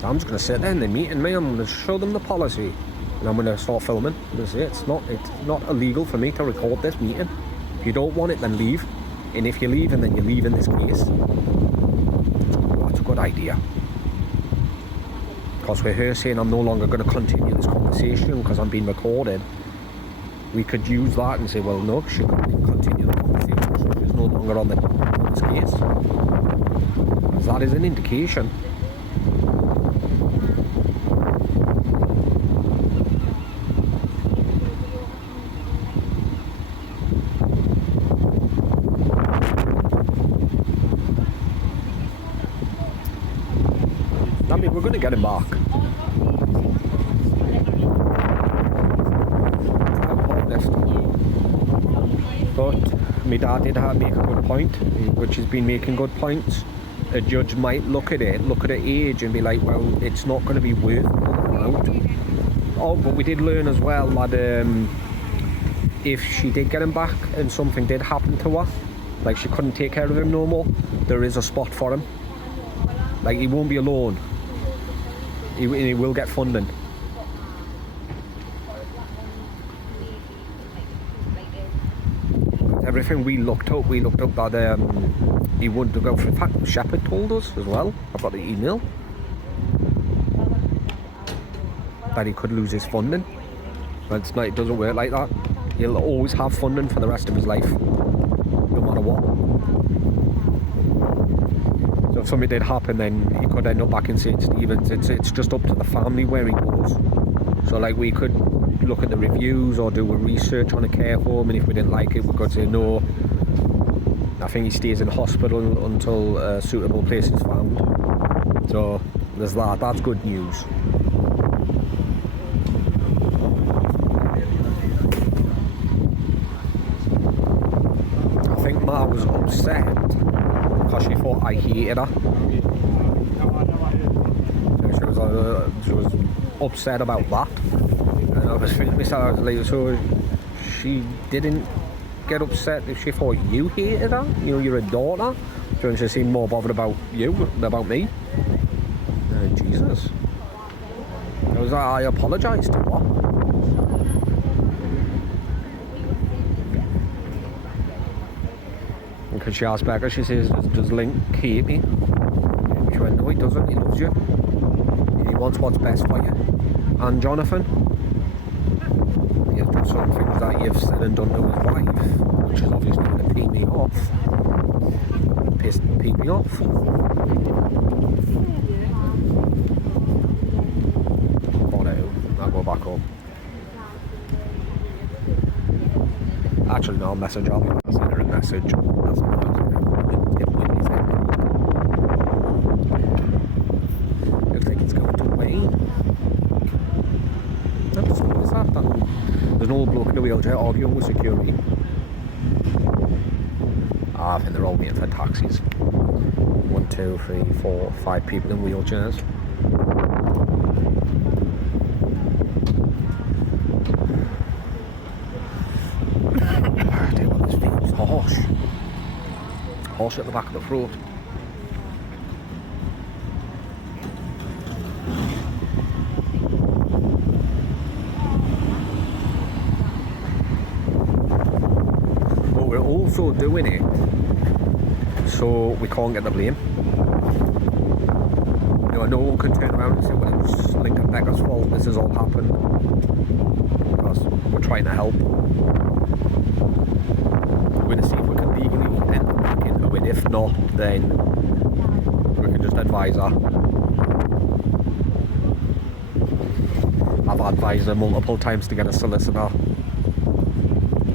So I'm just going to sit there in the meeting, I'm going to show them the policy. And I'm going to start filming. I'm going to say it's not illegal for me to record this meeting. If you don't want it, then leave. And if you're leaving, then you leave in this case. That's a good idea. Because with her saying I'm no longer going to continue this conversation because I'm being recorded, we could use that and say, well, no, she couldn't continue the conversation, so she's no longer on this case. Because that is an indication. We're going to get him back. But my dad did make a good point, which has been making good points. A judge might look at her age and be like, well, it's not going to be worth out. Oh, but we did learn as well that if she did get him back and something did happen to her, like she couldn't take care of him no more, there is a spot for him. Like, he won't be alone. He will get funding. Everything we looked up that he wouldn't go for. In fact, Shepherd told us as well. I've got the email that he could lose his funding. But it's not, it doesn't work like that. He'll always have funding for the rest of his life, no matter what. So if something did happen, then he could end up back in St. Stephen's. It's just up to the family where he goes. So like, we could look at the reviews or do a research on a care home, and if we didn't like it, we could say no, I think he stays in hospital until a suitable place is found. So there's that's good news. was upset because she thought I hated her. She was upset about that. And I was thinking to myself, like, so she didn't get upset if she thought you hated her? You know, you're a daughter? So she seemed more bothered about you than about me? Jesus. I was like, I apologised to what? Because she asked Becca, she says, does Link hate me? She went, no, he doesn't, he loves you. He wants what's best for you. And Jonathan, you've done some things that you've said and done to his wife, which is obviously going to pee me off. Pee me off. I'll go back home. Actually, no, I'll message her. I'll send her a message. That's what I was looks like it's going to rain. That's what is that? There's an old bloke in the wheelchair arguing with security. I think they're all waiting for taxis. 1, 2, 3, 4, 5 people in wheelchairs. Horse at the back of the throat. But we're also doing it so we can't get the blame. You know, no one can turn around and say, well, it was Link and Becca's fault, this has all happened. Because we're trying to help. We're going to see if we can legally end up back into it. If not, then we can just advise her. I've advised her multiple times to get a solicitor.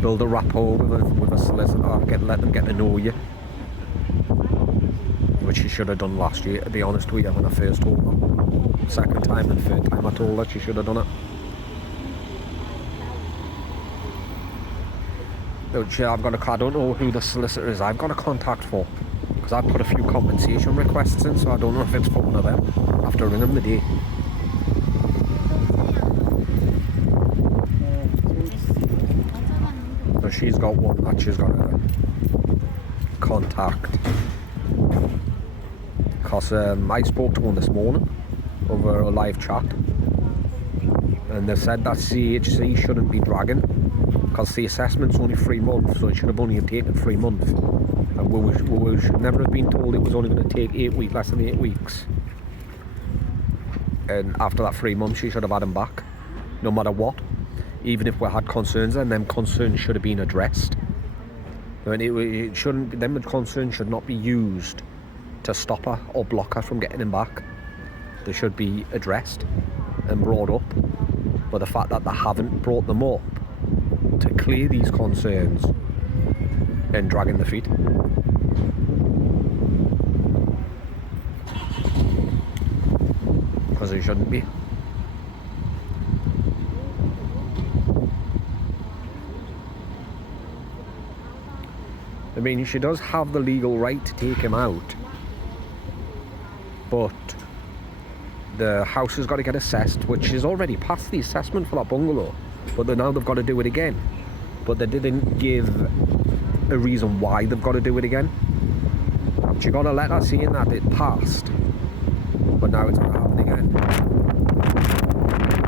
Build a rapport with a solicitor, let them get to know you. Which she should have done last year, to be honest with you, when I first told her. Second time and third time I told her she should have done it. I've got I don't know who the solicitor is I've got a contact for, because I put a few compensation requests in, so I don't know if it's for one of them. I have to ring them today. So she's got one that she's got to contact, because I spoke to one this morning over a live chat, and they said that CHC shouldn't be dragging, because the assessment's only 3 months, so it should have only taken 3 months. And we should never have been told it was only going to take less than 8 weeks. And after that 3 months, she should have had him back, no matter what. Even if we had concerns, and them concerns should have been addressed. And it shouldn't. Them concerns should not be used to stop her or block her from getting him back. They should be addressed and brought up. But the fact that they haven't brought them up to clear these concerns and dragging the feet. Because it shouldn't be. I mean, she does have the legal right to take him out, but the house has got to get assessed, which is already past the assessment for that bungalow. But now they've got to do it again. But they didn't give a reason why they've got to do it again. She got a letter saying that it passed, but now it's going to happen again.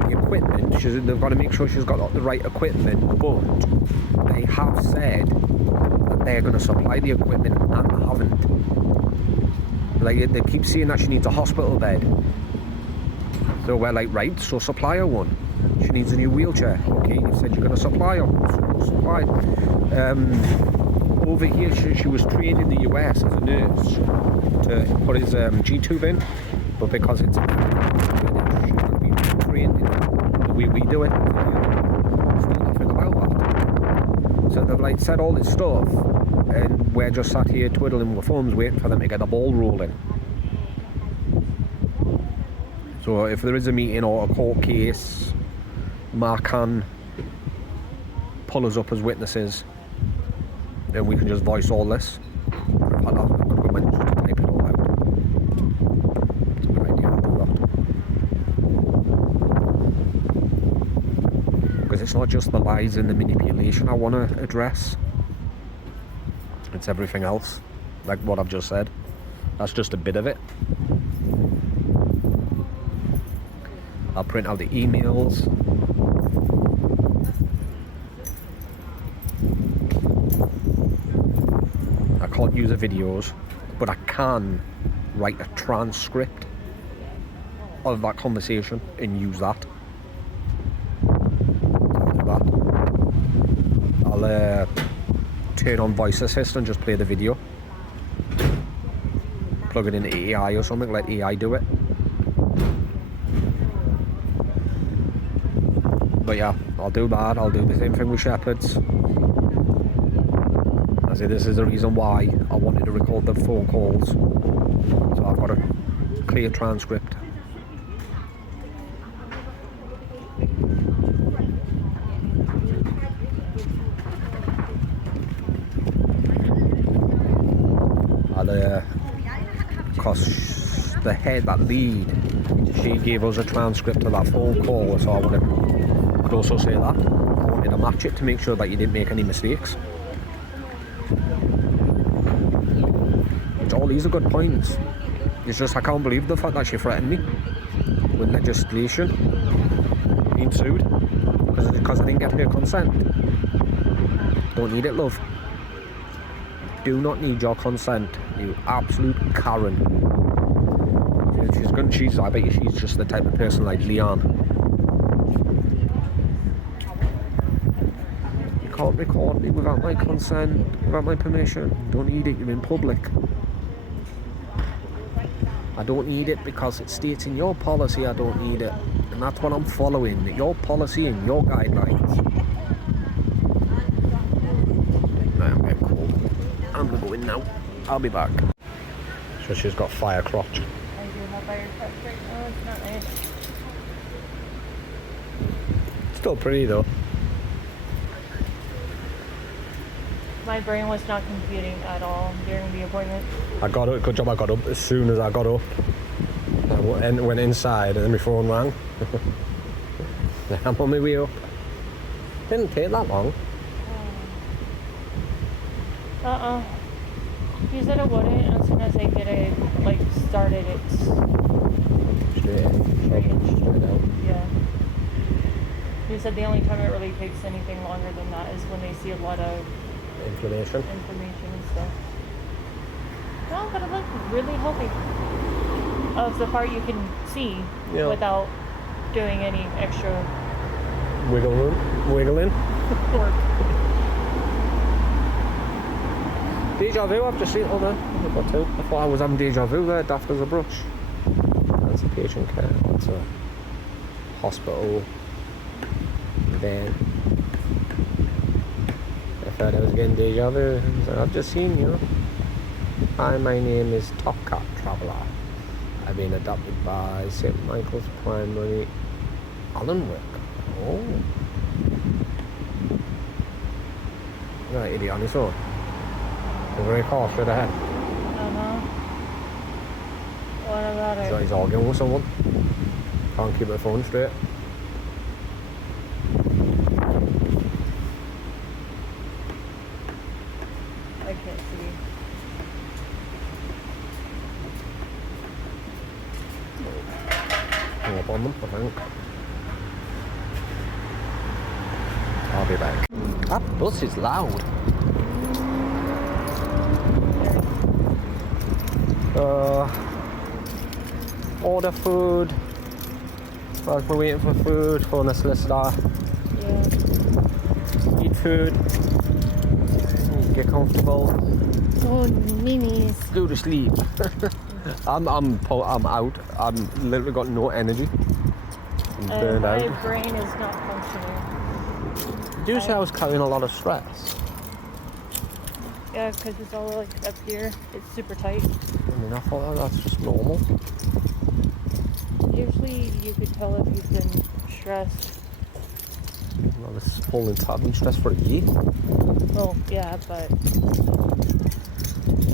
The equipment, they've got to make sure she's got the right equipment, but they have said that they're going to supply the equipment, and they haven't. Like, they keep saying that she needs a hospital bed. So we're like, right, so supply her one. She needs a new wheelchair. Okay, you said you're going to supply her. So we'll supply. Over here, she was trained in the US as a nurse to put his G-tube in, but because it's she's going to be trained in the way we do it. Still nothing about that. So they've like said all this stuff, and we're just sat here twiddling with thumbs, waiting for them to get the ball rolling. So if there is a meeting or a court case, Mark can pull us up as witnesses and we can just voice all this. In fact, I've got to go and just type it all out. It's a good idea to do that. Because it's not just the lies and the manipulation I want to address. It's everything else, like what I've just said. That's just a bit of it. I'll print out the emails. I can't use the videos, but I can write a transcript of that conversation and use that. I'll do that. I'll turn on Voice Assist and just play the video. Plug it into AI or something, let AI do it. But yeah, I'll do that. I'll do the same thing with Shepherds. I say this is the reason why I wanted to record the phone calls. So I've got a clear transcript. Because the head, that lead, she gave us a transcript of that phone call, so I could also say that. I wanted to match it to make sure that you didn't make any mistakes. Which all these are good points. It's just I can't believe the fact that she threatened me with legislation, being sued, because I didn't get her consent. Don't need it, love. Do not need your consent, you absolute Karen. I bet you she's just the type of person like Leanne. You can't record me without my consent, without my permission. Don't need it, you're in public. I don't need it because it states in your policy I don't need it. And that's what I'm following, your policy and your guidelines. Right, I'm getting cold. I'm gonna go in now. I'll be back. So she's got fire crotch. I do have fire crotch right now. It's not nice. Still pretty though. My brain was not computing at all during the appointment. I got up, good job I got up as soon as I got up. I went inside and then my phone rang. I'm on my way up. Didn't take that long. He said it wouldn't as soon as I get it, like, started, it's Straight straight. out. Yeah. He said the only time it really takes anything longer than that is when they see a lot of Inflammation. information and stuff. No, but it looked really healthy. Of the part you can see without doing any extra Wiggling. work. Deja vu, I've just seen it. Oh no, I've got two. I thought I was having deja vu there, daft as a brush. That's a patient care, that's a hospital van. I thought I was getting deja vu. So I've just seen you. Hi, my name is Top Cat Traveller. I've been adopted by St. Michael's Primary Allenwick. Oh. Right, idiot on his own. A very car straight ahead. What about So it? he's arguing with someone. Can't keep the phone straight. I can't see. Hang up on them, I think. I'll be back. That bus is loud. Order food. Whilst we're waiting for food, phone the solicitor. Yeah. Eat food. Get comfortable. Oh, minis. Go to sleep. I'm out. I'm literally got no energy. I'm burned My out. brain is not functioning. Do you say I was carrying a lot of stress? Yeah, because it's all like up here. It's super tight. I mean, I thought that's just normal. Usually you could tell if you've been stressed I was holding tab stress for a year. Oh, yeah, but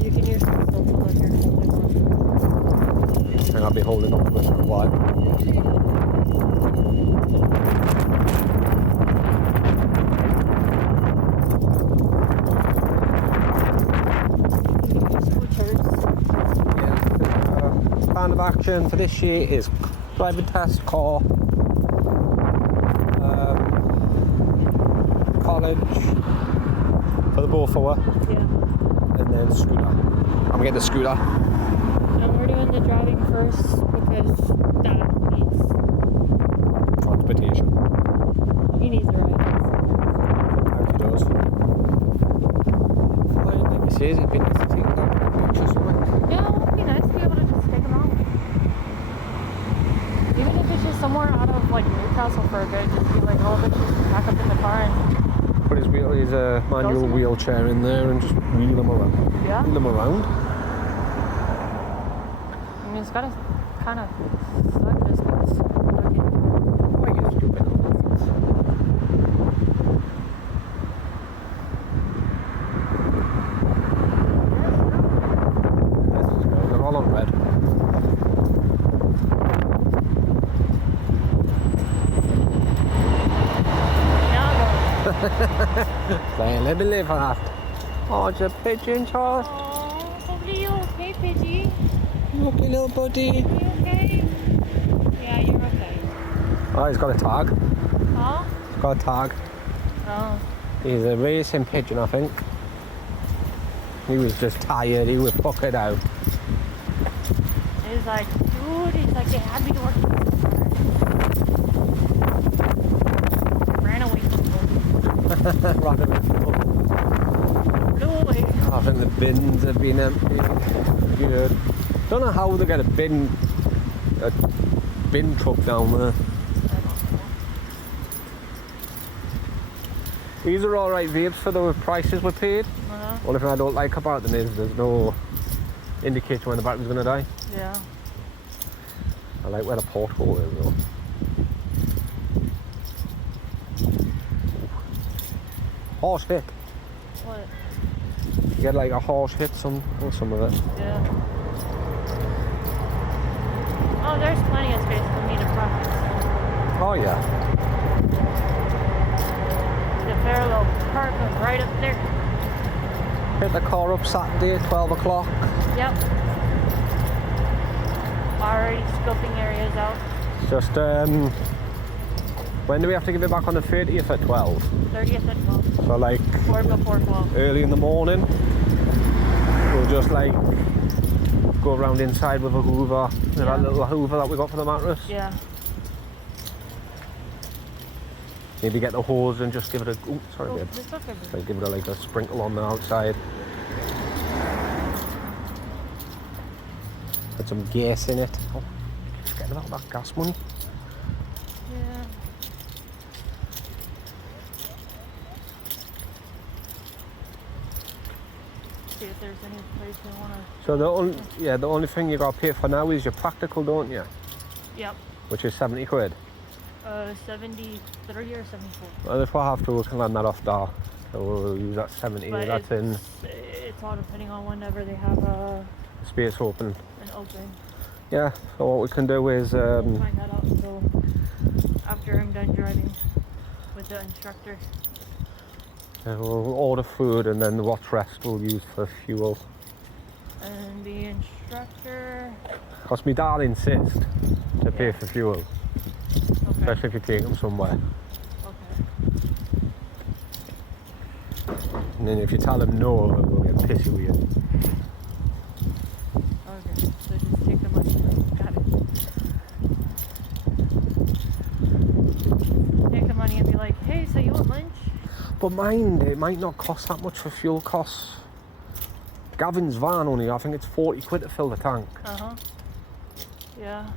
you can use the still feel like you're holding on. And I'll be holding on to it for a while. Plan of action for this year is driving test, car, college for the both of us, Yeah. and then scooter. I'm getting the scooter. And we're doing the driving first because Dad needs Transportation. a ride. How he does. Like he says, it'd be nice to take that pictures of it. Yeah, it would be nice to be able to just take them out. Even if it's just somewhere out of like Newcastle for a bit, just be like, oh, let's just pack up in the car and Put his manual somewhere. wheelchair in there and just wheel him around. yeah. Wheel him around. I mean, it's gotta kind of suck this place. Why you stupid? They're all on red. Saying, let me live that. Oh, it's a pigeon, Charles. Oh, hopefully you're okay, Pidgey. You okay, little buddy? You okay? Yeah, you're okay. Oh, he's got a tag. Huh? He's got a tag. Oh. He's a racing pigeon, I think. He was just tired. He was bucketed out. He's like, dude, he's like, they had me working ran away from home. Rather than Flew away. I think the bins have been empty. Good. Don't know how they get a bin truck down there. I don't know. These are alright vapes for the prices we paid. Uh-huh. Only thing I don't like about them is there's no indicator when the battery's going to die. Yeah. I like where the porthole is though. Horse hit. What? You get like a horse hit or some of it. Yeah. Oh, there's plenty of space for me to practice. Oh yeah. The parallel park is right up there. Hit the car up Saturday at 12 o'clock. Yep. Already scoping areas out. Just when do we have to give it back on the 30th at 12? 30th at 12. So like 4 before 12. early in the morning, we'll just like go around inside with a hoover, that little hoover that we got for the mattress. Yeah. Maybe get the hose and just give it a, oh sorry Oh, babe. it's okay. babe. So give it like a sprinkle on the outside. Put some gas in it. Oh, forget about that gas money. Yeah. See if there's any place we want to. So the only thing you got to pay for now is your practical, don't you? Yep. Which is 70 quid. 73 or 74. Well, if we have to, we can land that off there. So we'll use that 70. But That's in it's all depending on whenever they have space open. an open. Yeah. So what we can do is We'll find that out until after I'm done driving with the instructor. we'll order food and then what's rest we'll use for fuel. And the instructor. Cause my dad insists to pay for fuel, Okay. especially if you take them somewhere. Okay. And then if you tell him no, they'll get pissy with you. Okay. So just take the money. Got it. Take the money and be like, hey, so you want lunch? But mind, it might not cost that much for fuel costs. Gavin's van only, I think it's 40 quid to fill the tank. Uh-huh. Yeah.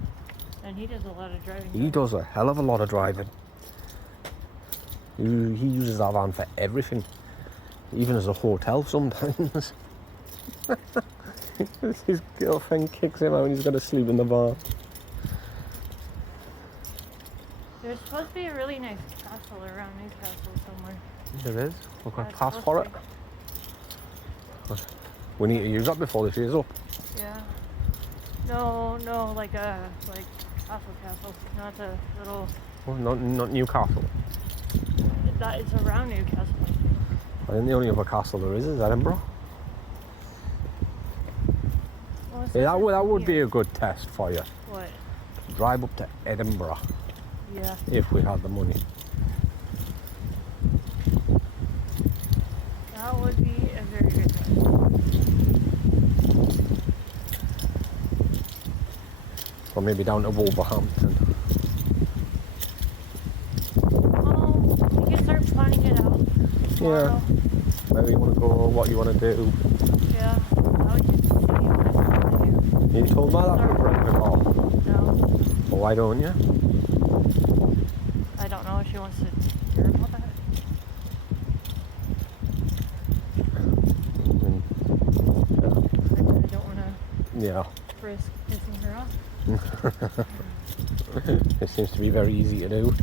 And he does a lot of driving. He does a hell of a lot of driving. He uses that van for everything. Even as a hotel sometimes. His girlfriend kicks him out and he's got to sleep in the van. Dude, There's supposed to be a really nice castle around Newcastle somewhere. There is. We're going to It's pass supposed for to it. We need to use that before this year's up. be. Yeah. No, like castle, not a little. Well, not Newcastle. That is around Newcastle. I think the only other castle there is Edinburgh. Well, it Yeah, says that it's would be near. a good test for you. What? Drive up to Edinburgh Yeah. if we had the money. That would be a very good test. Or maybe down to Wolverhampton. We can start planning it out. Tomorrow. Where you want to go, what you want to do. Yeah. How would you see what I want to You told me that would break it all. do? No. Well, why don't you? I don't know if she wants to hear about that. I really don't want to Yeah. risk pissing her off. It seems to be very easy to do.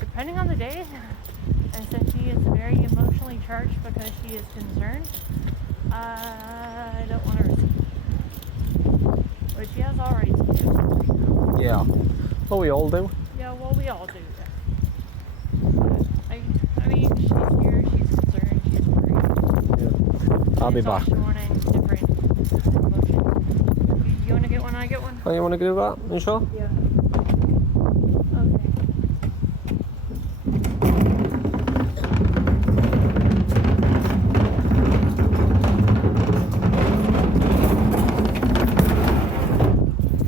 Depending on the day, and since she is very emotionally charged because she is concerned, I don't want to risk it. But she has all rights to do. Yeah. Well, we all do. Yeah, well, we all do. I mean, she's here, she's concerned, she's worried. Yeah. I'll be She's back. also on a different emotion. You want to get one? I get one? Oh, you want to do that? You sure? Yeah. Okay.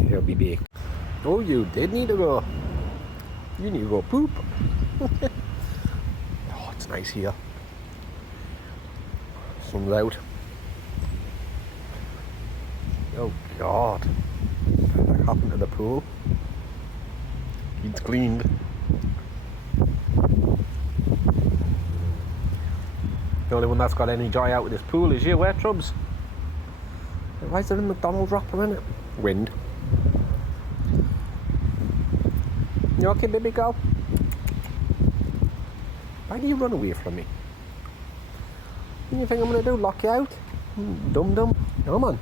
He'll be big. Oh, you did need to go. You need to go poop. Oh, it's nice here. Sun's out. Oh God. What happened to the pool? It's cleaned. The only one that's got any joy out of this pool is you, Trubs? Why is there a McDonald's wrapper in it? Wind. You okay, baby girl? Why do you run away from me? What do you think I'm going to do? Lock you out? Dum dum. Come on.